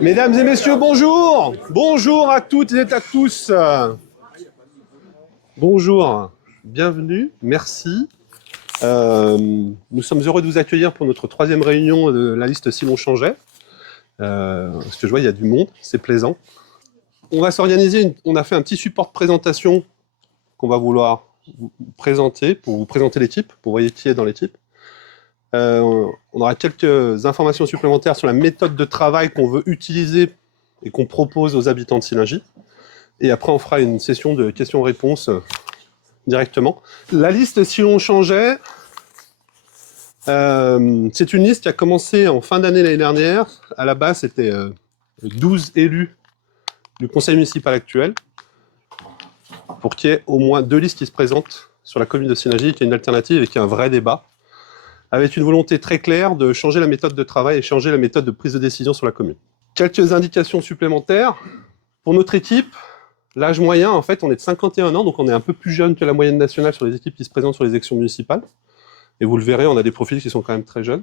Mesdames et messieurs, bonjour. Bonjour à toutes et à tous. Bonjour, bienvenue, merci. Nous sommes heureux de vous accueillir pour notre troisième réunion de la liste Si l'on changeait. Parce que je vois, il y a du monde, c'est plaisant. On va s'organiser, on a fait un petit support de présentation qu'on va vouloir vous présenter, pour vous présenter l'équipe, pour voir qui est dans l'équipe. On aura quelques informations supplémentaires sur la méthode de travail qu'on veut utiliser et qu'on propose aux habitants de Sillingy. Et après, on fera une session de questions-réponses directement. La liste Si l'on changeait, c'est une liste qui a commencé en fin d'année l'année dernière. À la base, c'était 12 élus du conseil municipal actuel, pour qu'il y ait au moins 2 listes qui se présentent sur la commune de Sillingy, qui est une alternative et qui est un vrai débat, avec une volonté très claire de changer la méthode de travail et changer la méthode de prise de décision sur la commune. Quelques indications supplémentaires. Pour notre équipe, l'âge moyen, en fait, on est de 51 ans, donc on est un peu plus jeune que la moyenne nationale sur les équipes qui se présentent sur les élections municipales. Et vous le verrez, on a des profils qui sont quand même très jeunes.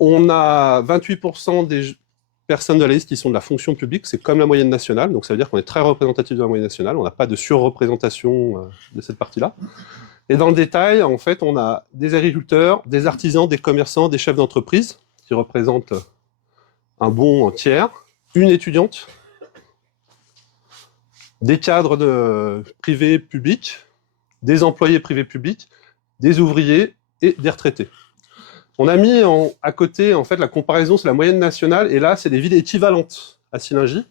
On a 28% des personnes de la liste qui sont de la fonction publique, c'est comme la moyenne nationale, donc ça veut dire qu'on est très représentatif de la moyenne nationale, on n'a pas de surreprésentation de cette partie-là. Et dans le détail, en fait, on a des agriculteurs, des artisans, des commerçants, des chefs d'entreprise, qui représentent un bon tiers, une étudiante, des cadres privés publics, des employés privés publics, des ouvriers et des retraités. On a mis à côté, en fait, la comparaison, c'est la moyenne nationale, et là, c'est des villes équivalentes à Sillingy.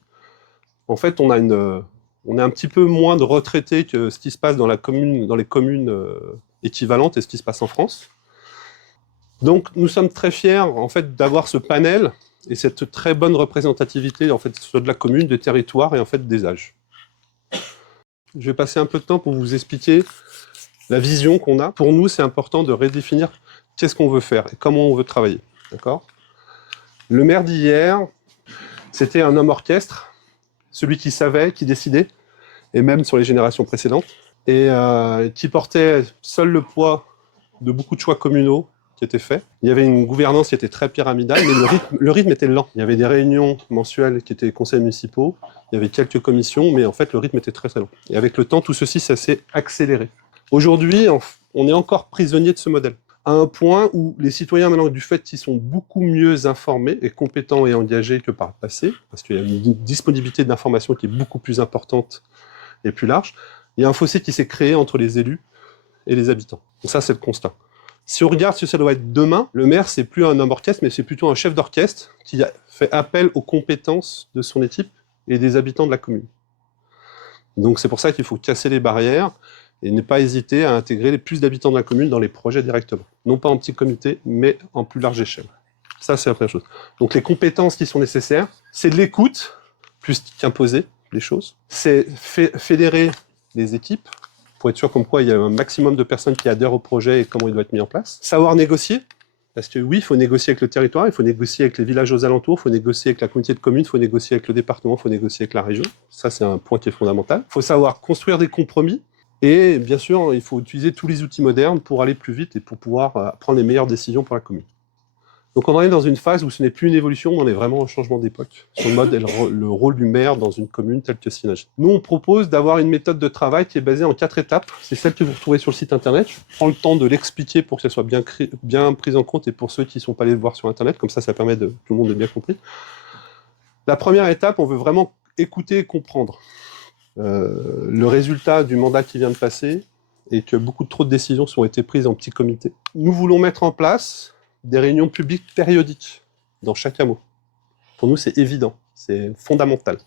En fait, on est un petit peu moins de retraités que ce qui se passe dans les communes équivalentes et ce qui se passe en France. Donc, nous sommes très fiers, en fait, d'avoir ce panel et cette très bonne représentativité, en fait, soit de la commune, des territoires et, en fait, des âges. Je vais passer un peu de temps pour vous expliquer la vision qu'on a. Pour nous, c'est important de redéfinir qu'est-ce qu'on veut faire et comment on veut travailler. D'accord ? Le maire d'hier, c'était un homme orchestre, celui qui savait, qui décidait, et même sur les générations précédentes, et qui portait seul le poids de beaucoup de choix communaux qui étaient faits. Il y avait une gouvernance qui était très pyramidale, mais le rythme était lent. Il y avait des réunions mensuelles qui étaient conseils municipaux, il y avait quelques commissions, mais en fait, le rythme était très très lent. Et avec le temps, tout ceci, ça s'est accéléré. Aujourd'hui, on est encore prisonnier de ce modèle, à un point où les citoyens, maintenant, du fait qu'ils sont beaucoup mieux informés et compétents et engagés que par le passé, parce qu'il y a une disponibilité d'informations qui est beaucoup plus importante et plus large, il y a un fossé qui s'est créé entre les élus et les habitants. Donc ça, c'est le constat. Si on regarde ce que ça doit être demain, le maire, c'est plus un homme orchestre, mais c'est plutôt un chef d'orchestre qui a fait appel aux compétences de son équipe et des habitants de la commune. Donc c'est pour ça qu'il faut casser les barrières et ne pas hésiter à intégrer les plus d'habitants de la commune dans les projets directement. Non pas en petit comité, mais en plus large échelle. Ça, c'est la première chose. Donc les compétences qui sont nécessaires, c'est de l'écoute, plus qu'imposer les choses. C'est fédérer les équipes, pour être sûr comme quoi il y a un maximum de personnes qui adhèrent au projet et comment il doit être mis en place. Savoir négocier, parce que oui, il faut négocier avec le territoire, il faut négocier avec les villages aux alentours, il faut négocier avec la communauté de communes, il faut négocier avec le département, il faut négocier avec la région. Ça, c'est un point qui est fondamental. Il faut savoir construire des compromis. Et bien sûr, il faut utiliser tous les outils modernes pour aller plus vite et pour pouvoir prendre les meilleures décisions pour la commune. Donc on en est dans une phase où ce n'est plus une évolution, on est vraiment un changement d'époque sur le mode et le rôle du maire dans une commune telle que Sillingy. Nous, on propose d'avoir une méthode de travail qui est basée en 4 étapes. C'est celle que vous retrouvez sur le site internet. Je prends le temps de l'expliquer pour que ça soit bien pris en compte et pour ceux qui ne sont pas allés le voir sur internet, comme ça permet de tout le monde ait bien compris. La première étape, on veut vraiment écouter et comprendre le résultat du mandat qui vient de passer et que beaucoup trop de décisions ont été prises en petits comités. Nous voulons mettre en place des réunions publiques périodiques dans chaque hameau. Pour nous, c'est évident, c'est fondamental.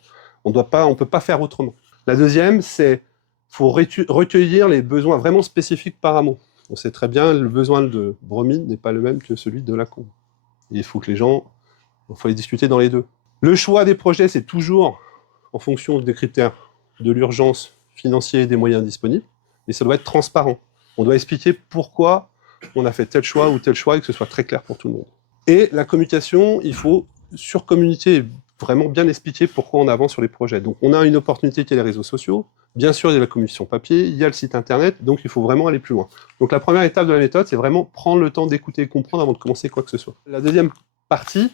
On ne peut pas faire autrement. La deuxième, c'est qu'il faut recueillir les besoins vraiment spécifiques par hameau. On sait très bien, le besoin de Bromine n'est pas le même que celui de Lacombe. Il faut que il faut les discuter dans les deux. Le choix des projets, c'est toujours en fonction des critères de l'urgence financière et des moyens disponibles, mais ça doit être transparent. On doit expliquer pourquoi on a fait tel choix ou tel choix et que ce soit très clair pour tout le monde. Et la communication, il faut surcommuniquer et vraiment bien expliquer pourquoi on avance sur les projets. Donc on a une opportunité qui est les réseaux sociaux, bien sûr il y a la communication papier, il y a le site internet, donc il faut vraiment aller plus loin. Donc la première étape de la méthode, c'est vraiment prendre le temps d'écouter et comprendre avant de commencer quoi que ce soit. La deuxième partie,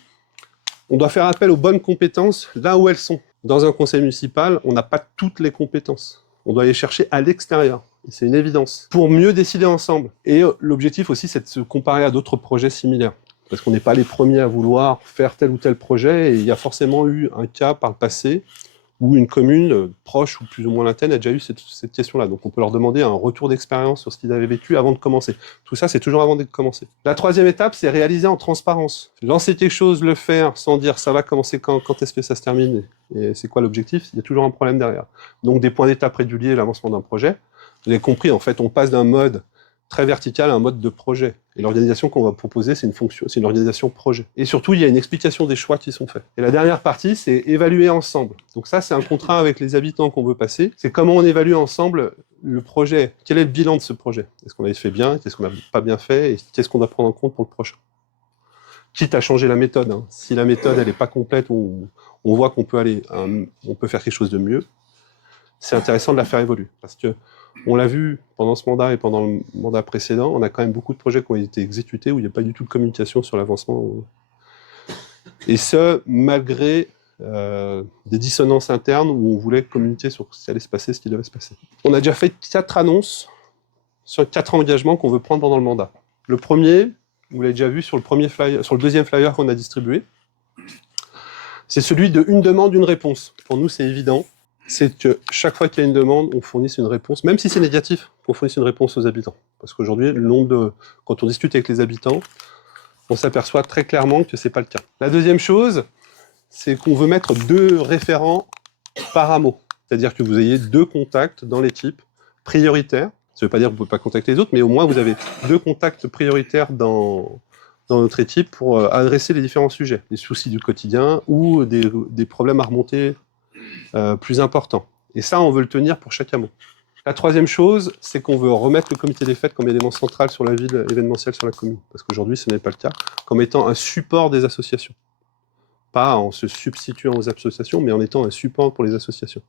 On doit faire appel aux bonnes compétences là où elles sont. Dans un conseil municipal, on n'a pas toutes les compétences. On doit les chercher à l'extérieur. C'est une évidence. Pour mieux décider ensemble. Et l'objectif aussi, c'est de se comparer à d'autres projets similaires. Parce qu'on n'est pas les premiers à vouloir faire tel ou tel projet. Et il y a forcément eu un cas par le passé où une commune proche ou plus ou moins lointaine a déjà eu cette question-là. Donc on peut leur demander un retour d'expérience sur ce qu'ils avaient vécu avant de commencer. Tout ça, c'est toujours avant de commencer. La troisième étape, c'est réaliser en transparence. Lancer quelque chose, le faire sans dire ça va commencer quand est-ce que ça se termine et c'est quoi l'objectif, il y a toujours un problème derrière. Donc des points d'étape réguliers, l'avancement d'un projet. Vous avez compris, en fait, on passe d'un mode très vertical à un mode de projet. Et l'organisation qu'on va proposer, c'est une organisation projet. Et surtout, il y a une explication des choix qui sont faits. Et la dernière partie, c'est évaluer ensemble. Donc ça, c'est un contrat avec les habitants qu'on veut passer. C'est comment on évalue ensemble le projet. Quel est le bilan de ce projet? Est-ce qu'on a fait bien? Qu'est-ce qu'on n'a pas bien fait? Et qu'est-ce qu'on doit prendre en compte pour le prochain? Quitte à changer la méthode. Hein. Si la méthode, elle n'est pas complète, ou on voit qu'on peut on peut faire quelque chose de mieux, c'est intéressant de la faire évoluer. Parce que on l'a vu pendant ce mandat et pendant le mandat précédent, on a quand même beaucoup de projets qui ont été exécutés où il n'y a pas du tout de communication sur l'avancement. Et ce, malgré des dissonances internes où on voulait communiquer sur ce qui allait se passer, ce qui devait se passer. On a déjà fait 4 annonces sur 4 engagements qu'on veut prendre pendant le mandat. Le premier, vous l'avez déjà vu sur le deuxième flyer qu'on a distribué, c'est celui de une demande, une réponse. Pour nous, c'est évident. C'est que chaque fois qu'il y a une demande, on fournisse une réponse, même si c'est négatif, qu'on fournisse une réponse aux habitants. Parce qu'aujourd'hui, quand on discute avec les habitants, on s'aperçoit très clairement que ce n'est pas le cas. La deuxième chose, c'est qu'on veut mettre 2 référents par hameau. C'est-à-dire que vous ayez 2 contacts dans l'équipe prioritaires. Ça ne veut pas dire que vous ne pouvez pas contacter les autres, mais au moins vous avez 2 contacts prioritaires dans notre équipe pour adresser les différents sujets, les soucis du quotidien ou des problèmes à remonter plus importants. Et ça, on veut le tenir pour chaque hameau. La troisième chose, c'est qu'on veut remettre le comité des fêtes comme élément central sur la vie événementielle sur la commune. Parce qu'aujourd'hui, ce n'est pas le cas, comme étant un support des associations. Pas en se substituant aux associations, mais en étant un support pour les associations.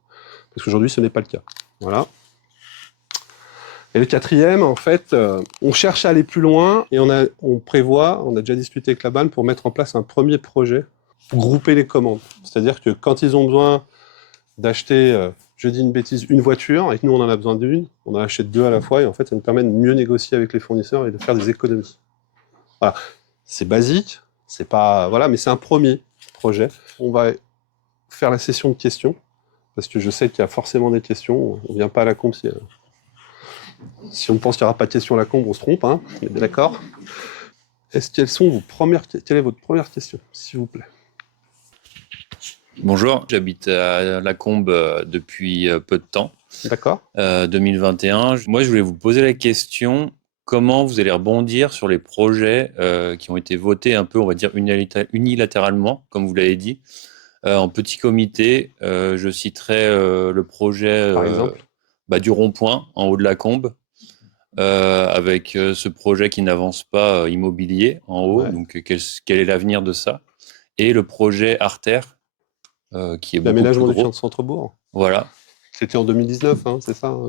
Parce qu'aujourd'hui, ce n'est pas le cas. Voilà. Et le quatrième, en fait, on cherche à aller plus loin et on a déjà discuté avec la BAN pour mettre en place un premier projet pour grouper les commandes. C'est-à-dire que quand ils ont besoin d'acheter, je dis une bêtise, une voiture, et que nous on en a besoin d'une, on en achète 2 à la fois, et en fait ça nous permet de mieux négocier avec les fournisseurs et de faire des économies. Voilà. C'est basique, c'est pas, voilà, mais c'est un premier projet. On va faire la session de questions, parce que je sais qu'il y a forcément des questions, on vient pas à la combe si on pense qu'il n'y aura pas de questions à la combe, on se trompe, hein, on est bien d'accord. Quelle est votre première question, s'il vous plaît? Bonjour, j'habite à La Combe depuis peu de temps. D'accord. 2021. Moi, je voulais vous poser la question, comment vous allez rebondir sur les projets qui ont été votés un peu, on va dire, unilatéralement, comme vous l'avez dit, en petit comité. Je citerai le projet Par exemple du rond-point en haut de La Combe, avec ce projet qui n'avance pas immobilier en haut. Ouais. Donc, quel est l'avenir de ça? Et le projet Artère, qui est l'aménagement du centre-bourg. Voilà. C'était en 2019, hein, c'est ça hein,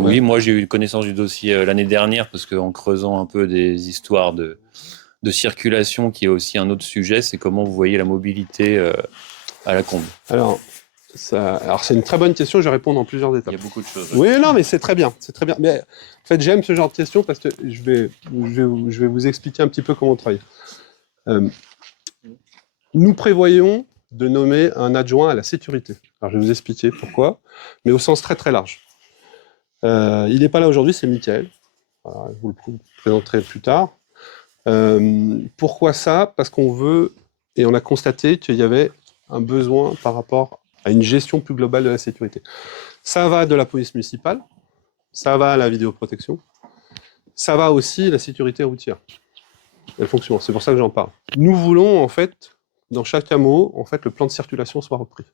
Oui, moi j'ai eu connaissance du dossier l'année dernière parce qu'en creusant un peu des histoires de circulation, qui est aussi un autre sujet, c'est comment vous voyez la mobilité à La Combe. Alors c'est une très bonne question, je vais répondre en plusieurs étapes. Il y a beaucoup de choses. Oui, non, mais c'est très bien, c'est très bien. Mais en fait, j'aime ce genre de questions parce que je vais vous expliquer un petit peu comment on travaille. Nous prévoyons de nommer un adjoint à la sécurité. Alors, je vais vous expliquer pourquoi, mais au sens très très large. Il n'est pas là aujourd'hui, c'est Mickaël. Voilà, je vous le présenterai plus tard. Pourquoi ça? Parce qu'on veut, et on a constaté qu'il y avait un besoin par rapport à une gestion plus globale de la sécurité. Ça va de la police municipale, ça va à la vidéoprotection, ça va aussi la sécurité routière. Elle fonctionne, c'est pour ça que j'en parle. Nous voulons en fait, dans chaque hameau, en fait, le plan de circulation soit repris.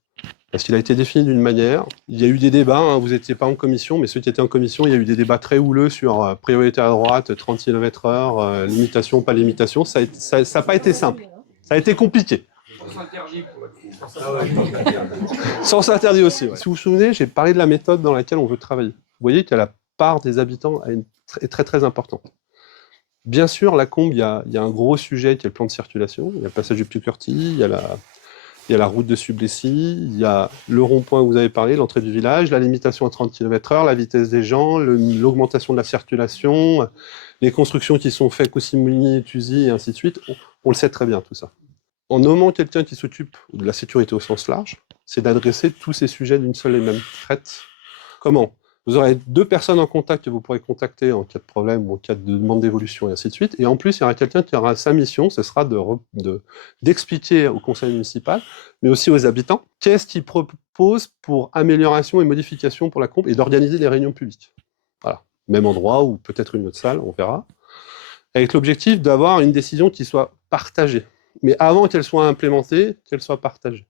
Parce qu'il a été défini d'une manière. Il y a eu des débats, hein, vous n'étiez pas en commission, mais ceux qui étaient en commission, il y a eu des débats très houleux sur priorité à droite, 30 km/h, limitation, pas limitation. Ça n'a pas été simple. Ça a été compliqué. Sens interdit pour le coup. Sens interdit aussi. Ouais. Si vous vous souvenez, j'ai parlé de la méthode dans laquelle on veut travailler. Vous voyez que la part des habitants est très très importante. Bien sûr, la Combe, il y a un gros sujet qui est le plan de circulation. Il y a le passage du Puy-Curtis, il y a la route de Sublessis, il y a le rond-point où vous avez parlé, l'entrée du village, la limitation à 30 km/h, la vitesse des gens, l'augmentation de la circulation, les constructions qui sont faites Coussimoni, Tuzy, et ainsi de suite. On le sait très bien, tout ça. En nommant quelqu'un qui s'occupe de la sécurité au sens large, c'est d'adresser tous ces sujets d'une seule et même traite. Comment ? Vous aurez 2 personnes en contact que vous pourrez contacter en cas de problème ou en cas de demande d'évolution et ainsi de suite. Et en plus, il y aura quelqu'un qui aura sa mission, ce sera d'expliquer au conseil municipal, mais aussi aux habitants, qu'est-ce qu'il propose pour amélioration et modification pour la Combe et d'organiser les réunions publiques. Voilà. Même endroit ou peut-être une autre salle, on verra. Avec l'objectif d'avoir une décision qui soit partagée. Mais avant qu'elle soit implémentée, qu'elle soit partagée.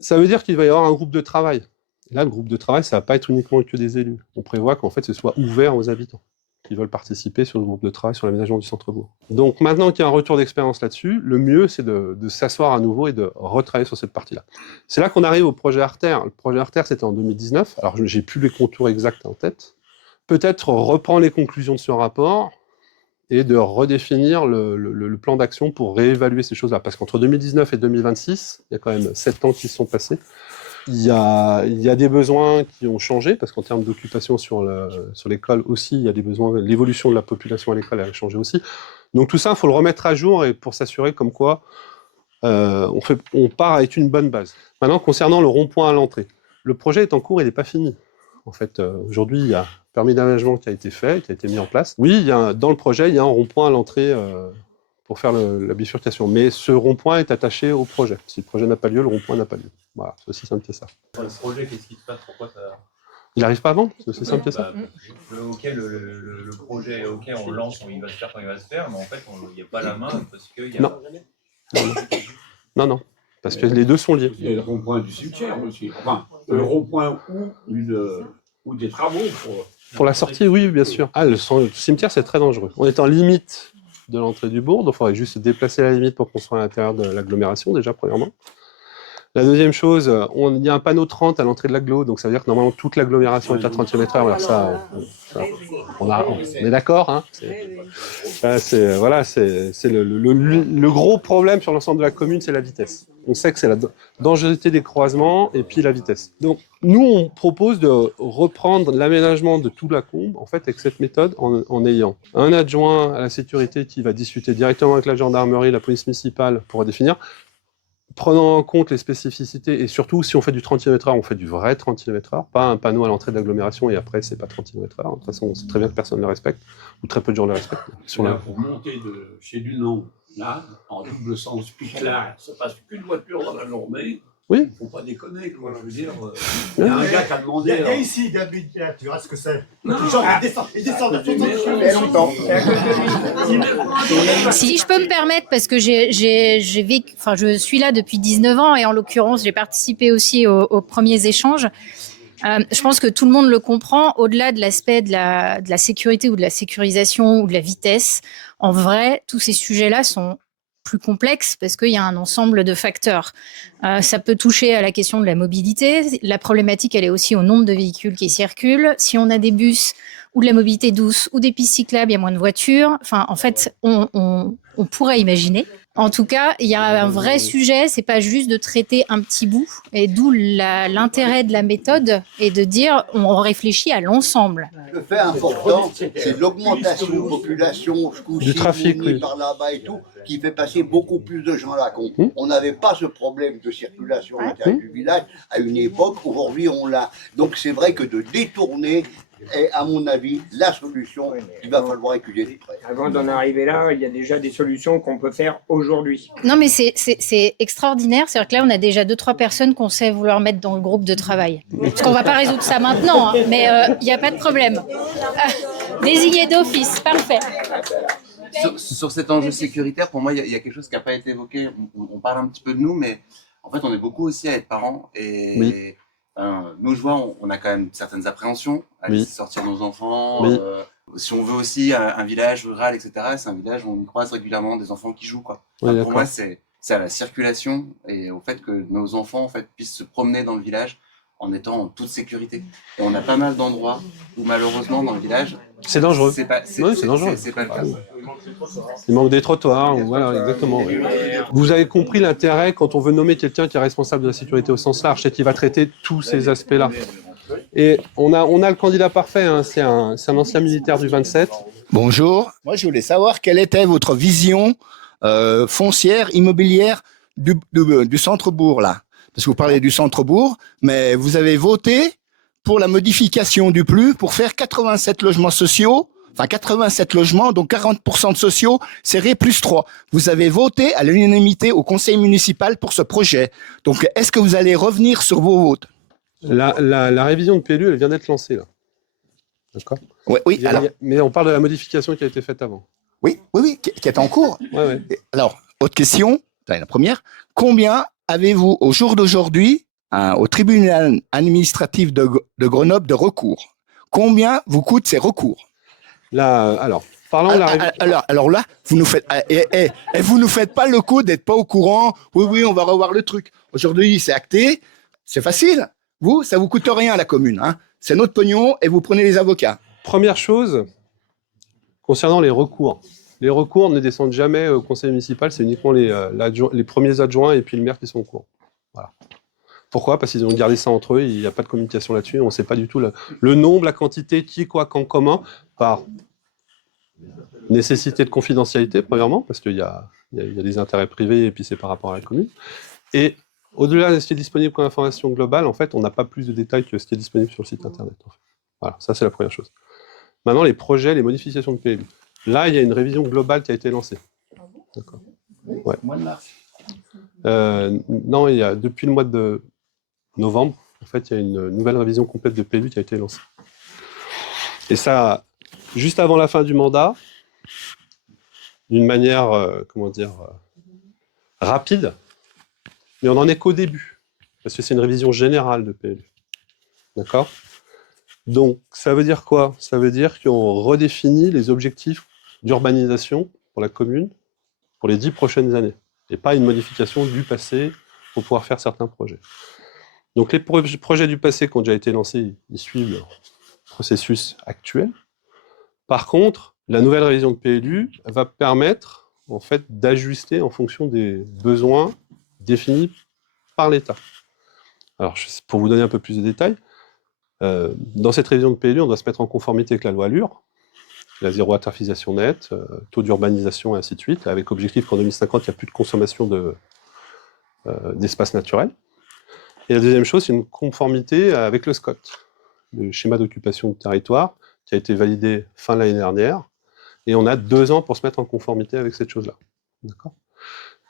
Ça veut dire qu'il va y avoir un groupe de travail. Et là, le groupe de travail, ça ne va pas être uniquement que des élus. On prévoit qu'en fait, ce soit ouvert aux habitants qui veulent participer sur le groupe de travail sur l'aménagement du centre-bourg. Donc maintenant qu'il y a un retour d'expérience là-dessus, le mieux, c'est de s'asseoir à nouveau et de retravailler sur cette partie-là. C'est là qu'on arrive au projet Artère. Le projet Artère, c'était en 2019. Alors, j'ai plus les contours exacts en tête. Peut-être reprendre les conclusions de ce rapport et de redéfinir le plan d'action pour réévaluer ces choses-là. Parce qu'entre 2019 et 2026, il y a quand même 7 ans qui se sont passés. Il y a des besoins qui ont changé, parce qu'en termes d'occupation sur l'école aussi, il y a des besoins, l'évolution de la population à l'école a changé aussi. Donc tout ça, il faut le remettre à jour et pour s'assurer comme quoi on part avec une bonne base. Maintenant, concernant le rond-point à l'entrée, le projet est en cours, il n'est pas fini. En fait, aujourd'hui, il y a un permis d'aménagement qui a été fait, qui a été mis en place. Oui, dans le projet, il y a un rond-point à l'entrée pour faire la bifurcation. Mais ce rond-point est attaché au projet. Si le projet n'a pas lieu, le rond-point n'a pas lieu. Voilà, c'est aussi simple que ça. Sur le projet, qu'est-ce qui se passe? Pourquoi ça... Il n'arrive pas avant? C'est aussi simple que ça. Le projet, ok, on lance, il va se faire quand il va se faire, mais en fait, il n'y a pas la main parce qu'il y a... Non. Non. Parce que les deux sont liés. Il y a le rond-point du cimetière aussi. Enfin, le rond-point ou des travaux pour la sortie, oui, bien sûr. Ah, le cimetière, c'est très dangereux. On est en limite de l'entrée du bourg, donc il faudrait juste déplacer la limite pour qu'on soit à l'intérieur de l'agglomération, déjà, premièrement. La deuxième chose, il y a un panneau 30 à l'entrée de l'agglo, donc ça veut dire que normalement toute l'agglomération est à 30 km/h. Alors ça, on est d'accord, hein. C'est le gros problème sur l'ensemble de la commune, c'est la vitesse. On sait que c'est la dangerosité des croisements et puis la vitesse. Donc nous, on propose de reprendre l'aménagement de toute la Combe, en fait, avec cette méthode, en ayant un adjoint à la sécurité qui va discuter directement avec la gendarmerie, la police municipale pour définir, prenant en compte les spécificités, et surtout, si on fait du 30 km/h, on fait du vrai 30 km/h, pas un panneau à l'entrée de l'agglomération, et après, c'est pas 30 km/h. De toute façon, on sait très bien que personne ne le respecte, ou très peu de gens le respectent. Pour monter de chez Dunon, là, en double sens, puis là, ça passe qu'une voiture dans la journée. Oui. Faut pas déconner, quoi. Je veux dire, il y a un gars qui a demandé... Il y a ici, David, tu verras ce que c'est. Il descend de longtemps. Si je peux me permettre, parce que je suis là depuis 19 ans et en l'occurrence, j'ai participé aussi aux premiers échanges. Je pense que tout le monde le comprend, au-delà de l'aspect de la sécurité ou de la sécurisation ou de la vitesse. En vrai, tous ces sujets-là sont plus complexe parce qu'il y a un ensemble de facteurs. Ça peut toucher à la question de la mobilité. La problématique, elle est aussi au nombre de véhicules qui circulent. Si on a des bus ou de la mobilité douce ou des pistes cyclables, il y a moins de voitures. Enfin, en fait, on pourrait imaginer. En tout cas, il y a un vrai sujet, c'est pas juste de traiter un petit bout, et d'où l'intérêt de la méthode et de dire on réfléchit à l'ensemble. Le fait important, c'est l'augmentation de population, du trafic, oui, par là-bas et tout, qui fait passer beaucoup plus de gens à la Combe. On n'avait pas ce problème de circulation à l'intérieur du village à une époque, aujourd'hui on l'a. Donc c'est vrai que de détourner est, à mon avis, la solution qu'il va falloir étudier de près. Avant d'en arriver là, il y a déjà des solutions qu'on peut faire aujourd'hui. Non, mais c'est extraordinaire. C'est-à-dire que là, on a déjà 2-3 personnes qu'on sait vouloir mettre dans le groupe de travail. Parce qu'on ne va pas résoudre ça maintenant, hein, mais il n'y a pas de problème. Désigné d'office, parfait. Sur cet enjeu sécuritaire, pour moi, il y a quelque chose qui n'a pas été évoqué. On parle un petit peu de nous, mais en fait, on est beaucoup aussi à être parents. Et oui. Nous, je vois, on a quand même certaines appréhensions à laisser sortir nos enfants. Oui. Si on veut aussi un village rural, etc., c'est un village où on croise régulièrement des enfants qui jouent, quoi. Oui, pour moi, c'est à la circulation et au fait que nos enfants en fait, puissent se promener dans le village en étant en toute sécurité. Et on a pas mal d'endroits où malheureusement dans le village, C'est dangereux. C'est pas, Oui, c'est dangereux. C'est pas le cas. Il manque des trottoirs, voilà, exactement. Oui. Vous avez compris l'intérêt quand on veut nommer quelqu'un qui est responsable de la sécurité au sens large, c'est qu'il va traiter tous ces aspects-là. Et on a le candidat parfait, hein, c'est un ancien militaire du 27. Bonjour. Moi, je voulais savoir quelle était votre vision foncière, immobilière du centre-bourg, là. Parce que vous parlez du centre-bourg, mais vous avez voté pour la modification du PLU pour faire 87 logements sociaux, enfin 87 logements, donc 40% de sociaux, serré plus 3. Vous avez voté à l'unanimité au conseil municipal pour ce projet. Donc, est-ce que vous allez revenir sur vos votes? La révision de PLU, elle vient d'être lancée, là. D'accord. Oui, alors... Mais on parle de la modification qui a été faite avant. Oui, qui est en cours. Ouais. Alors, autre question, la première. Combien avez-vous, au jour d'aujourd'hui, au tribunal administratif de Grenoble de recours? Combien vous coûtent ces recours? Là, alors, parlons de la révision. Alors là, vous nous faites, vous nous faites pas le coup d'être pas au courant. Oui, on va revoir le truc. Aujourd'hui, c'est acté. C'est facile. Vous, ça vous coûte rien à la commune, hein. C'est notre pognon et vous prenez les avocats. Première chose, concernant les recours. Les recours ne descendent jamais au conseil municipal, c'est uniquement les premiers adjoints et puis le maire qui sont au courant. Voilà. Pourquoi? Parce qu'ils ont gardé ça entre eux, il n'y a pas de communication là-dessus, on ne sait pas du tout le nombre, la quantité, qui, quoi, quand, comment, par nécessité de confidentialité, premièrement, parce qu'il y a des intérêts privés et puis c'est par rapport à la commune. Et au-delà de ce qui est disponible comme information globale, en fait, on n'a pas plus de détails que ce qui est disponible sur le site internet. En fait. Voilà, ça c'est la première chose. Maintenant, les projets, les modifications de PLU. Là, il y a une révision globale qui a été lancée. D'accord. Ouais. Mois de mars. Non, il y a depuis le mois de novembre, en fait, il y a une nouvelle révision complète de PLU qui a été lancée. Et ça, juste avant la fin du mandat, d'une manière, rapide, mais on n'en est qu'au début, parce que c'est une révision générale de PLU. D'accord? Donc, ça veut dire quoi? Ça veut dire qu'on redéfinit les objectifs d'urbanisation pour la commune pour les 10 prochaines années, et pas une modification du passé pour pouvoir faire certains projets. Donc, les projets du passé qui ont déjà été lancés, ils suivent le processus actuel. Par contre, la nouvelle révision de PLU va permettre, en fait, d'ajuster en fonction des besoins définis par l'État. Alors, pour vous donner un peu plus de détails, dans cette révision de PLU, on doit se mettre en conformité avec la loi ALUR, la zéro artificialisation nette, taux d'urbanisation et ainsi de suite, avec objectif qu'en 2050, il n'y a plus de consommation d'espace naturel. Et la deuxième chose, c'est une conformité avec le SCOT, le schéma d'occupation du territoire, qui a été validé fin de l'année dernière, et on a 2 ans pour se mettre en conformité avec cette chose-là. D'accord ?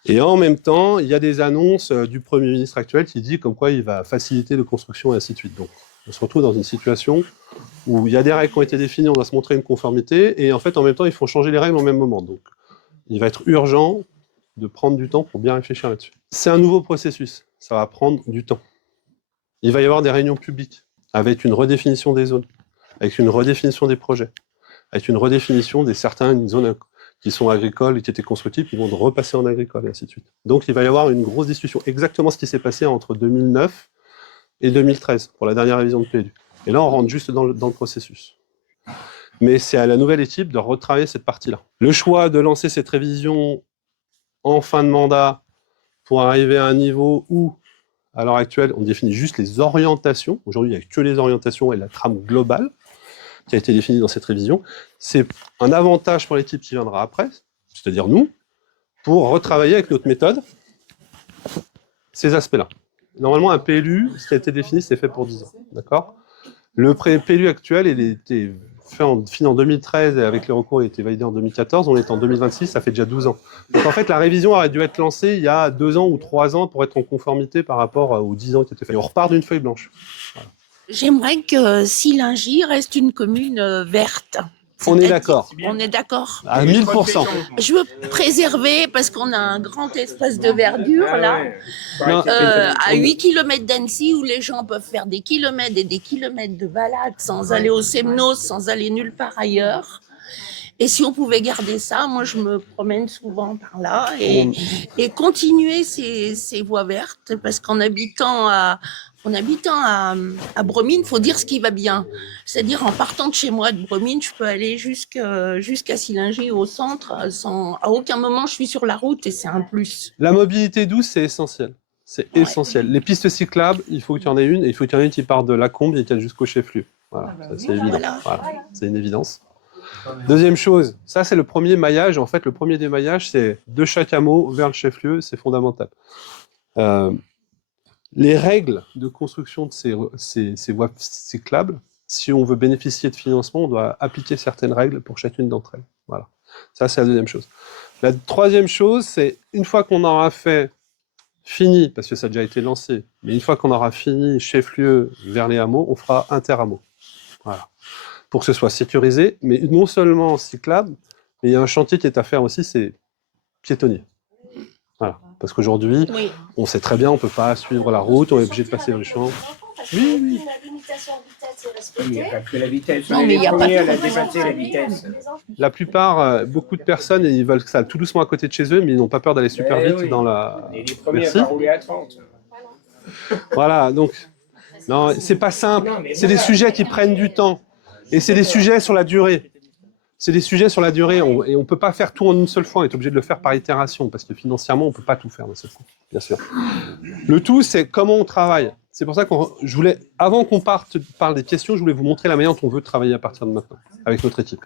Et en même temps, il y a des annonces du Premier ministre actuel qui dit comme quoi il va faciliter la construction et ainsi de suite. Donc, on se retrouve dans une situation où il y a des règles qui ont été définies, on doit se montrer une conformité, et en fait, en même temps, il faut changer les règles au même moment. Donc, il va être urgent de prendre du temps pour bien réfléchir là-dessus. C'est un nouveau processus, ça va prendre du temps. Il va y avoir des réunions publiques, avec une redéfinition des zones, avec une redéfinition des projets, avec une redéfinition des certaines zones qui sont agricoles et qui étaient constructibles, qui vont repasser en agricole, et ainsi de suite. Donc, il va y avoir une grosse discussion. Exactement ce qui s'est passé entre 2009 et 2013, pour la dernière révision de PLU. Et là, on rentre juste dans le processus. Mais c'est à la nouvelle équipe de retravailler cette partie-là. Le choix de lancer cette révision en fin de mandat pour arriver à un niveau où, à l'heure actuelle, on définit juste les orientations. Aujourd'hui, il n'y a que les orientations et la trame globale qui a été définie dans cette révision. C'est un avantage pour l'équipe qui viendra après, c'est-à-dire nous, pour retravailler avec notre méthode ces aspects-là. Normalement, un PLU, ce qui a été défini, c'est fait pour 10 ans. D'accord ? Le PLU actuel, il a été fini en 2013 et avec les recours, il a été validé en 2014. On est en 2026, ça fait déjà 12 ans. Donc en fait, la révision aurait dû être lancée il y a 2 ans ou 3 ans pour être en conformité par rapport aux 10 ans qui étaient faits. Et on repart d'une feuille blanche. Voilà. J'aimerais que Sillingy reste une commune verte. On est d'accord. On est d'accord. À 1000%. Je veux préserver, parce qu'on a un grand espace de verdure, là, à 8 km d'Annecy, où les gens peuvent faire des kilomètres et des kilomètres de balade sans aller au Semnos, sans aller nulle part ailleurs. Et si on pouvait garder ça, moi je me promène souvent par là, et continuer ces voies vertes, parce qu'en habitant à En habitant à Bromine, il faut dire ce qui va bien. C'est-à-dire, en partant de chez moi, de Bromine, je peux aller jusqu'à Sillingy, au centre, à aucun moment je suis sur la route et c'est un plus. La mobilité douce, c'est essentiel. C'est essentiel. Les pistes cyclables, il faut qu'il y en ait une, et il faut qu'il y en ait une qui part de la Combe et qui aille jusqu'au chef-lieu. Voilà, ça, c'est évident. Voilà, c'est une évidence. Deuxième chose, ça c'est le premier maillage. En fait, le premier des maillages, c'est de chaque hameau vers le chef-lieu, c'est fondamental. Les règles de construction de ces voies cyclables, si on veut bénéficier de financement, on doit appliquer certaines règles pour chacune d'entre elles. Voilà. Ça, c'est la deuxième chose. La troisième chose, c'est une fois qu'on aura fini, parce que ça a déjà été lancé, mais une fois qu'on aura fini chef-lieu vers les hameaux, on fera inter-hameaux. Voilà. Pour que ce soit sécurisé, mais non seulement cyclable, mais il y a un chantier qui est à faire aussi, c'est piétonnier. Voilà. Parce qu'aujourd'hui, on sait très bien, on ne peut pas suivre la route, on est obligé de passer le champ. Oui. La limitation de vitesse est respectée. Il n'y a pas que la vitesse. Non, mais il n'y a pas à la dépasser la vitesse. La plupart, beaucoup de personnes, ils veulent que ça aille tout doucement à côté de chez eux, mais ils n'ont pas peur d'aller super vite dans la... Et les premiers à pas rouler à 30. Voilà, donc, non, c'est pas simple. C'est des sujets qui prennent du temps. Et c'est des sujets sur la durée. C'est des sujets sur la durée, et on ne peut pas faire tout en une seule fois, on est obligé de le faire par itération, parce que financièrement, on ne peut pas tout faire d'un seul coup, bien sûr. Le tout, c'est comment on travaille. C'est pour ça que je voulais, avant qu'on parle des questions, je voulais vous montrer la manière dont on veut travailler à partir de maintenant, avec notre équipe.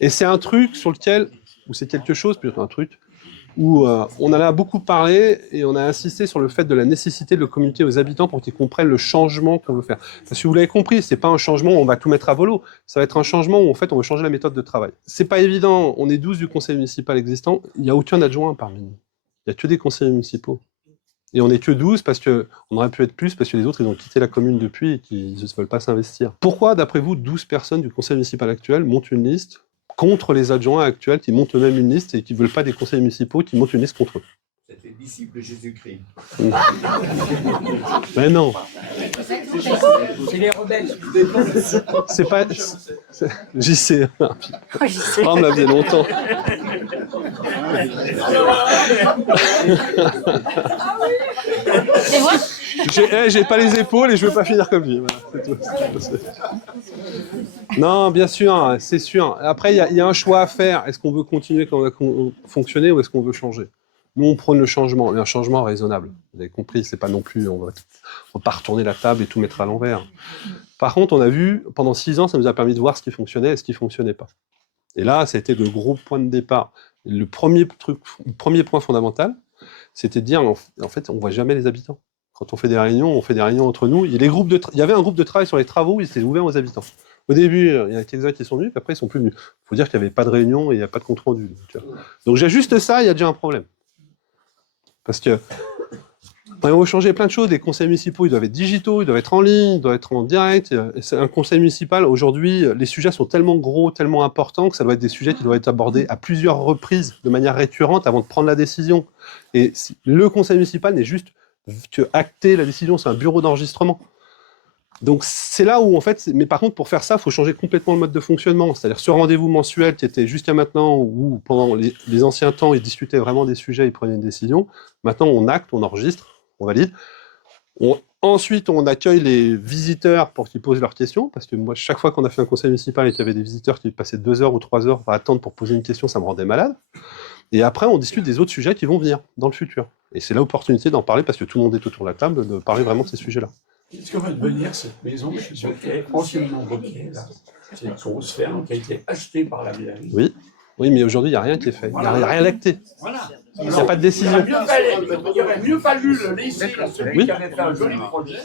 Et c'est un truc sur lequel, ou c'est quelque chose, plutôt un truc, où on en a beaucoup parlé, et on a insisté sur le fait de la nécessité de le communiquer aux habitants pour qu'ils comprennent le changement qu'on veut faire. Parce que vous l'avez compris, c'est pas un changement où on va tout mettre à volo, ça va être un changement où en fait on veut changer la méthode de travail. C'est pas évident, on est 12 du conseil municipal existant, il n'y a aucun adjoint parmi nous. Il n'y a que des conseillers municipaux. Et on n'est que 12 parce qu'on aurait pu être plus, parce que les autres ils ont quitté la commune depuis et qu'ils ne veulent pas s'investir. Pourquoi, d'après vous, 12 personnes du conseil municipal actuel montent une liste contre les adjoints actuels qui montent eux-mêmes une liste et qui ne veulent pas des conseils municipaux qui montent une liste contre eux? C'était disciple de Jésus-Christ. Mais non. C'est les rebelles. C'est pas... J'y sais. Oh, on me l'a fait longtemps. C'est vrai? J'ai pas les épaules et je veux pas finir comme lui. Voilà, c'est tout. Non, bien sûr, c'est sûr. Après, il y a un choix à faire. Est-ce qu'on veut continuer comme on a fonctionné ou est-ce qu'on veut changer? Nous, on prône le changement, mais un changement raisonnable. Vous avez compris, c'est pas non plus, on va pas retourner la table et tout mettre à l'envers. Par contre, on a vu, pendant 6 ans, ça nous a permis de voir ce qui fonctionnait et ce qui fonctionnait pas. Et là, ça a été de gros points de départ. Le premier point fondamental, c'était de dire, en fait, on voit jamais les habitants. Quand on fait des réunions entre nous. Il y avait un groupe de travail sur les travaux, il s'était ouvert aux habitants. Au début, il y en a quelques-uns qui sont venus, puis après, ils sont plus venus. Il faut dire qu'il n'y avait pas de réunion et il n'y a pas de compte rendu. Donc, j'ajuste ça, il y a déjà un problème. Parce que on va changer plein de choses. Les conseils municipaux, ils doivent être digitaux, ils doivent être en ligne, ils doivent être en direct. C'est un conseil municipal, aujourd'hui, les sujets sont tellement gros, tellement importants que ça doit être des sujets qui doivent être abordés à plusieurs reprises, de manière récurrente, avant de prendre la décision. Et le conseil municipal n'est juste que acter la décision, c'est un bureau d'enregistrement. Donc c'est là où, en fait, mais par contre, pour faire ça, il faut changer complètement le mode de fonctionnement. C'est-à-dire ce rendez-vous mensuel qui était jusqu'à maintenant, où pendant les anciens temps, ils discutaient vraiment des sujets, ils prenaient une décision. Maintenant, on acte, on enregistre, on valide. Ensuite, on accueille les visiteurs pour qu'ils posent leurs questions, parce que moi, chaque fois qu'on a fait un conseil municipal et qu'il y avait des visiteurs qui passaient 2 heures ou 3 heures à attendre pour poser une question, ça me rendait malade. Et après, on discute des autres sujets qui vont venir dans le futur. Et c'est l'opportunité d'en parler, parce que tout le monde est autour de la table, de parler vraiment de ces sujets-là. Qu'est-ce que va devenir cette maison qui était anciennement Roquier, là? C'est une grosse ferme qui a été achetée par la mairie. Oui, mais aujourd'hui, il n'y a rien qui est fait. Il n'y a rien d'acté. Voilà. Il n'y a pas de décision. Il aurait mieux fallu le laisser à celui qui avait fait un joli projet,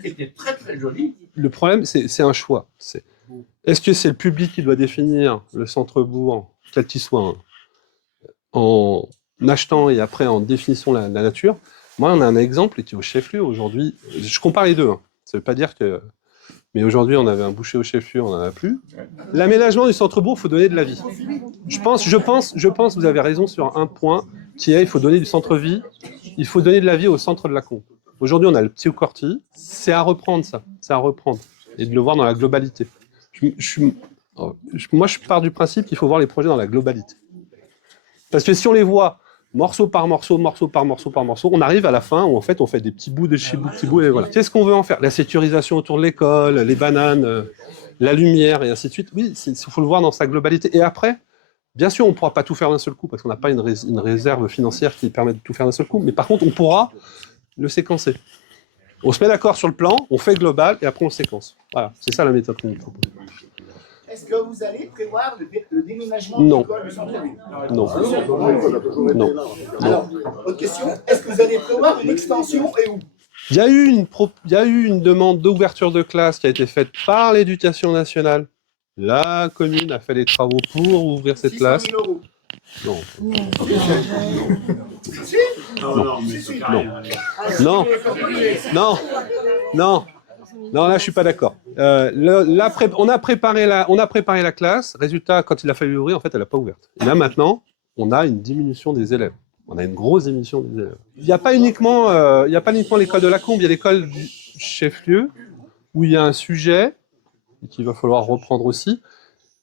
qui était très très joli. Le problème, c'est un choix. Est-ce que c'est le public qui doit définir le centre-bourg, quel qu'il soit, hein, en achetant et après en définissant la nature? Moi, on a un exemple qui est au chef-lieu aujourd'hui. Je compare les deux. Hein. Ça ne veut pas dire que... Mais aujourd'hui, on avait un boucher au chef-lieu, on n'en a plus. L'aménagement du centre-bourg, il faut donner de la vie. Je pense, vous avez raison sur un point, qui est, il faut donner du centre-vie, il faut donner de la vie au centre de la Combe. Aujourd'hui, on a le petit Corti, c'est à reprendre ça, c'est à reprendre, et de le voir dans la globalité. Moi, je pars du principe qu'il faut voir les projets dans la globalité. Parce que si on les voit morceau par morceau, morceau par morceau par morceau. On arrive à la fin où en fait on fait des petits bouts de chez bout, petits bouts, et voilà. Qu'est-ce qu'on veut en faire? La sécurisation autour de l'école, les bananes, la lumière et ainsi de suite. Oui, il faut le voir dans sa globalité. Et après, bien sûr, on ne pourra pas tout faire d'un seul coup parce qu'on n'a pas une réserve financière qui permet de tout faire d'un seul coup. Mais par contre, on pourra le séquencer. On se met d'accord sur le plan, on fait global et après on séquence. Voilà, c'est ça la méthode qu'on nous propose. Est-ce que vous allez prévoir le déménagement Non. de l'école du centre-ville? Non. Non. Alors, autre question, est-ce que vous allez prévoir une extension et où? Il y a eu une demande d'ouverture de classe qui a été faite par l'Éducation nationale. La commune a fait les travaux pour ouvrir cette classe. 600 000 €. Non. Non, mais c'est carré. Non. Non. Non. Non, là, je suis pas d'accord. On a préparé la classe. Résultat, quand il a fallu ouvrir, en fait, elle n'a pas ouverte. Et là, maintenant, on a une diminution des élèves. On a une grosse diminution des élèves. Il n'y a pas uniquement l'école de la Combe, il y a l'école du chef-lieu, où il y a un sujet qu'il va falloir reprendre aussi.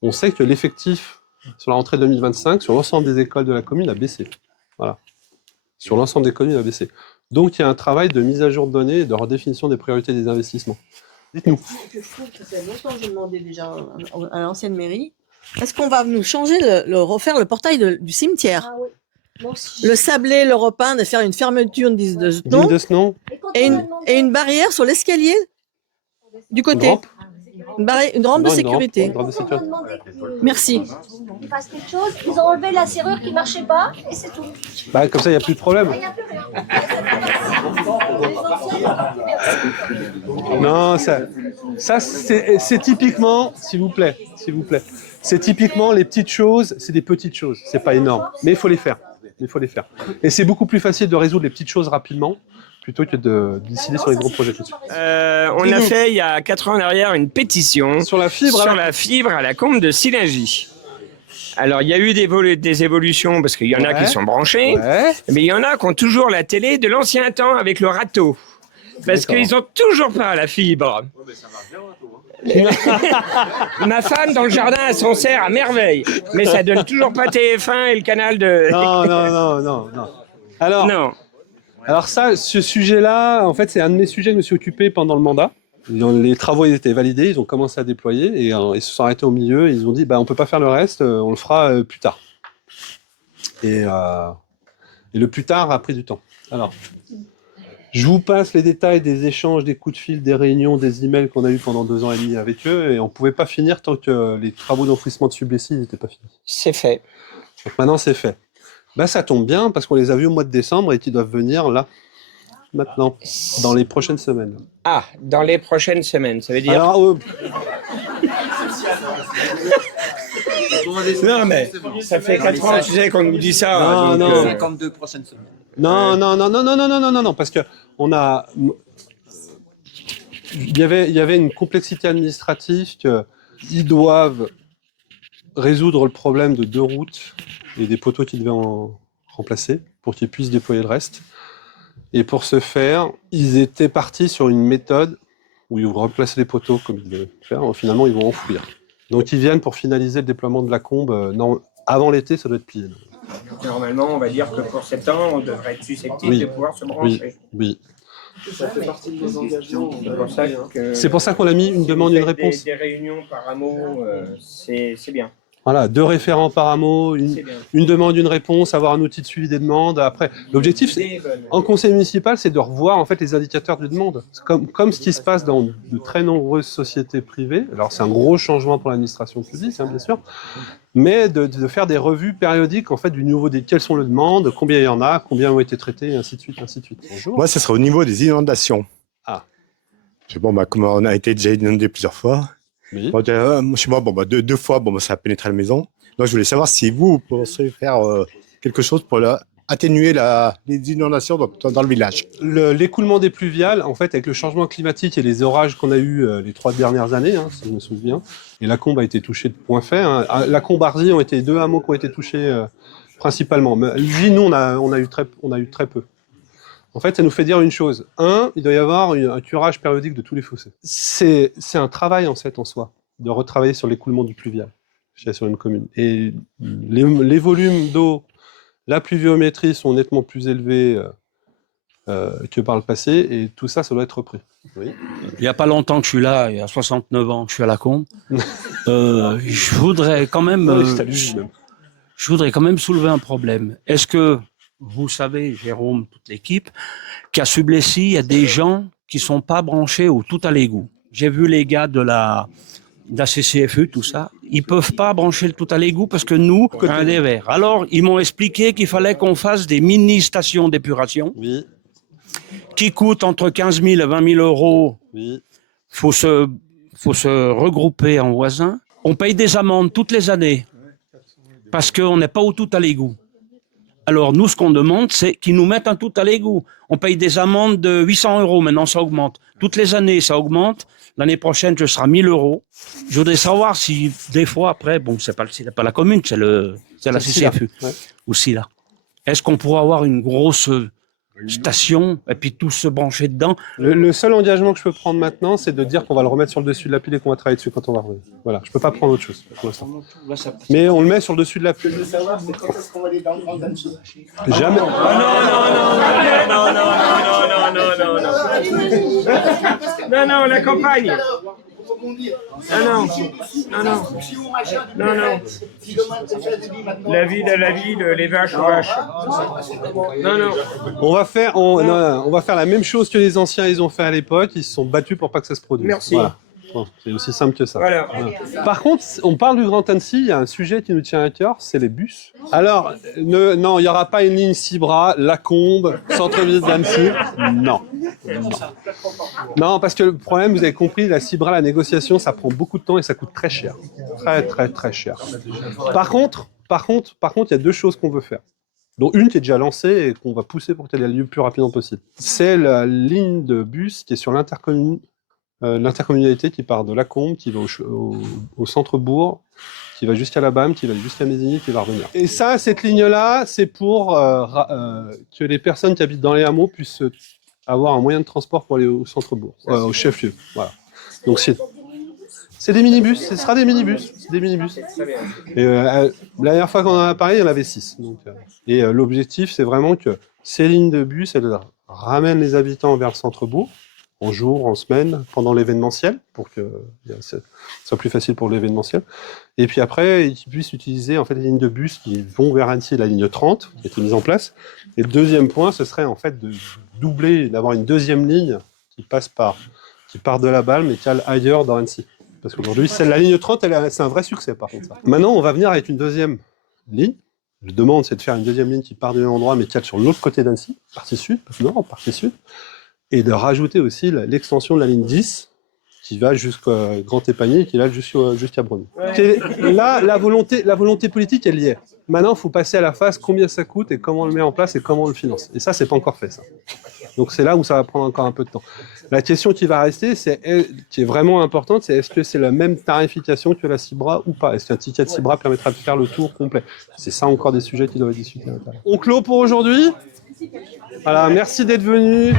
On sait que l'effectif sur la rentrée 2025, sur l'ensemble des écoles de la commune, a baissé. Voilà. Sur l'ensemble des communes, a baissé. Donc, il y a un travail de mise à jour de données et de redéfinition des priorités des investissements. Dites-nous. Je trouve que ça fait longtemps que je demandais déjà à l'ancienne mairie. Est-ce qu'on va nous changer, refaire le portail du cimetière? Ah oui. Moi aussi. Le sabler, le repeindre, et faire une fermeture digne de ce nom, Digne de ce nom. et une barrière sur l'escalier du côté. Une rampe de sécurité. Une rampe de sécurité. Merci. Ils fassent quelque chose, ils ont enlevé la serrure qui ne marchait pas et c'est tout. Bah, comme ça, il n'y a plus de problème. Il n'y a plus rien. Non, ça c'est typiquement, s'il vous plaît, c'est typiquement les petites choses, c'est des petites choses, c'est pas énorme, mais il faut les faire. Et c'est beaucoup plus facile de résoudre les petites choses rapidement plutôt que de décider sur les gros projets tout de suite. On a fait il y a 4 ans en arrière une pétition sur la fibre à la Combe de Silingy. Alors il y a eu des évolutions parce qu'il y en a qui sont branchés, mais il y en a qui ont toujours la télé de l'ancien temps avec le râteau. Parce qu'ils ont toujours pas la fibre. Ma femme dans le jardin elle s'en sert à merveille, mais ça donne toujours pas TF1 et le canal de. Non. Alors ça, ce sujet-là, en fait, c'est un de mes sujets que je me suis occupé pendant le mandat. Les travaux ils étaient validés, ils ont commencé à déployer et ils se sont arrêtés au milieu. Et ils ont dit, on peut pas faire le reste, on le fera plus tard. Et le plus tard a pris du temps. Alors. Je vous passe les détails des échanges, des coups de fil, des réunions, des emails qu'on a eu pendant 2 ans et demi avec eux, et on ne pouvait pas finir tant que les travaux d'enfouissement de Sublessis n'étaient pas finis. C'est fait. Donc maintenant, c'est fait. Ça tombe bien, parce qu'on les a vus au mois de décembre et qu'ils doivent venir là, maintenant, dans les prochaines semaines. Ah, dans les prochaines semaines, ça veut dire... Alors, non, mais ça fait 4 ans, tu sais, qu'on nous dit ça. Non. 52 prochaines semaines. Non, parce que il y avait une complexité administrative qu'ils doivent résoudre le problème de 2 routes et des poteaux qu'ils devaient en remplacer pour qu'ils puissent déployer le reste. Et pour ce faire, ils étaient partis sur une méthode où ils vont remplacer les poteaux comme ils devaient faire. Finalement, ils vont enfouir. Donc ils viennent pour finaliser le déploiement de la Combe. Avant l'été, ça doit être plié. Normalement, on va dire que pour septembre, on devrait être susceptible de pouvoir se brancher. Oui. Ça fait partie de nos engagements. C'est pour ça qu'on a mis une demande, une réponse. Des réunions par hameau, c'est bien. Voilà, 2 référents par hameau, une demande, une réponse, avoir un outil de suivi des demandes. Après, l'objectif, en conseil municipal, c'est de revoir en fait les indicateurs de demande, comme ce qui se passe dans de très nombreuses sociétés privées. Alors, c'est un gros changement pour l'administration publique, bien sûr, mais de faire des revues périodiques en fait du niveau des quelles sont les demandes, combien il y en a, combien ont été traitées, et ainsi de suite, ainsi de suite. Bonjour. Moi, ce serait au niveau des inondations. Ah. Comme on a été déjà inondé plusieurs fois. Oui. Chez moi, 2 fois, ça a pénétré la maison. Donc, je voulais savoir si vous pensez faire quelque chose pour atténuer les inondations dans le village. L'écoulement des pluviales, en fait, avec le changement climatique et les orages qu'on a eus les 3 dernières années, si je me souviens, et la Combe a été touchée de point fait. La Combe-Arzy ont été les 2 hameaux qui ont été touchés principalement. Mais nous, on a eu très peu. En fait, ça nous fait dire une chose. Il doit y avoir un curage périodique de tous les fossés. C'est un travail, en soi, de retravailler sur l'écoulement du pluvial sur une commune. Et les volumes d'eau La pluviométrie sont nettement plus élevées que par le passé, et tout ça, ça doit être repris. Oui. Il n'y a pas longtemps que je suis là, il y a 69 ans que je suis à la Combe. Je voudrais quand même, je voudrais quand même soulever un problème. Est-ce que vous savez, Jérôme, toute l'équipe, qu'à Sublessis, il y a des gens qui sont pas branchés au tout à l'égout. J'ai vu les gars de la CCFE, tout ça, ils peuvent pas brancher le tout à l'égout parce que nous, on a des verres. Alors, ils m'ont expliqué qu'il fallait qu'on fasse des mini-stations d'épuration qui coûtent entre 15 000 et 20 000 euros. Faut se regrouper en voisins. On paye des amendes toutes les années parce qu'on n'est pas au tout à l'égout. Alors, nous, ce qu'on demande, c'est qu'ils nous mettent un tout à l'égout. On paye des amendes de 800 euros, maintenant ça augmente. Toutes les années, ça augmente. L'année prochaine, ce sera 1000 euros. Je voudrais savoir si, des fois, après, bon, c'est pas la commune, c'est la CCFU, aussi là. Est-ce qu'on pourrait avoir une grosse station et puis tous se brancher dedans? Le seul engagement que je peux prendre maintenant, c'est de dire qu'on va le remettre sur le dessus de la pile et qu'on va travailler dessus quand on va revenir. Voilà, je peux pas prendre autre chose pour l'instant. Mais on le met sur le dessus de la pile. Je veux savoir, c'est quand est-ce qu'on va aller dans le Grand Annecy? Jamais. Non, la campagne. Non. La ville, les vaches aux vaches. Non. On va faire la même chose que les anciens ils ont fait à l'époque. Ils se sont battus pour pas que ça se produise. Merci. Voilà. Bon, c'est aussi simple que ça. Voilà. Par contre, on parle du Grand Annecy, il y a un sujet qui nous tient à cœur, c'est les bus. Alors, non, il n'y aura pas une ligne Cibra, Lacombe, centre-ville d'Annecy. Non, parce que le problème, vous avez compris, la Cibra, la négociation, ça prend beaucoup de temps et ça coûte très cher. Très cher. Par contre, il y a deux choses qu'on veut faire, dont une qui est déjà lancée et qu'on va pousser pour qu'elle ait lieu le plus rapidement possible. C'est la ligne de bus qui est sur l'intercommunalité qui part de Lacombe, qui va au centre-bourg, qui va jusqu'à la BAM, qui va jusqu'à Mésigny, qui va revenir. Et ça, cette ligne-là, c'est pour que les personnes qui habitent dans les hameaux puissent avoir un moyen de transport pour aller au centre-bourg, au chef-lieu. Voilà. Donc c'est des minibus, ce sera des minibus. Et la dernière fois qu'on en a parlé, il y en avait 6. Et l'objectif, c'est vraiment que ces lignes de bus, elles ramènent les habitants vers le centre-bourg, en jour, en semaine, pendant l'événementiel, pour que ce soit plus facile pour l'événementiel. Et puis après, ils puissent utiliser en fait les lignes de bus qui vont vers Annecy, la ligne 30, qui a été mise en place. Et le deuxième point, ce serait en fait de doubler, d'avoir une deuxième ligne qui part de la Balme et qui aille ailleurs dans Annecy. Parce qu'aujourd'hui, la ligne 30, c'est un vrai succès par contre. Ça. Maintenant, on va venir avec une deuxième ligne. La demande, c'est de faire une deuxième ligne qui part du même endroit, mais qui aille sur l'autre côté d'Annecy, partie sud, partie sud. Et de rajouter aussi l'extension de la ligne 10 qui va jusqu'à Grand Épanier et qui va jusqu'à Brogny. Là, la volonté politique, elle y est. Maintenant, il faut passer à la phase combien ça coûte et comment on le met en place et comment on le finance. Et ça, c'est pas encore fait, ça. Donc c'est là où ça va prendre encore un peu de temps. La question qui va rester, qui est vraiment importante, c'est est-ce que c'est la même tarification que la Cibra ou pas? Est-ce qu'un ticket de Cibra permettra de faire le tour complet? C'est ça encore des sujets qui doivent être discutés à l'intérieur. On clôt pour aujourd'hui. Voilà, merci d'être venus.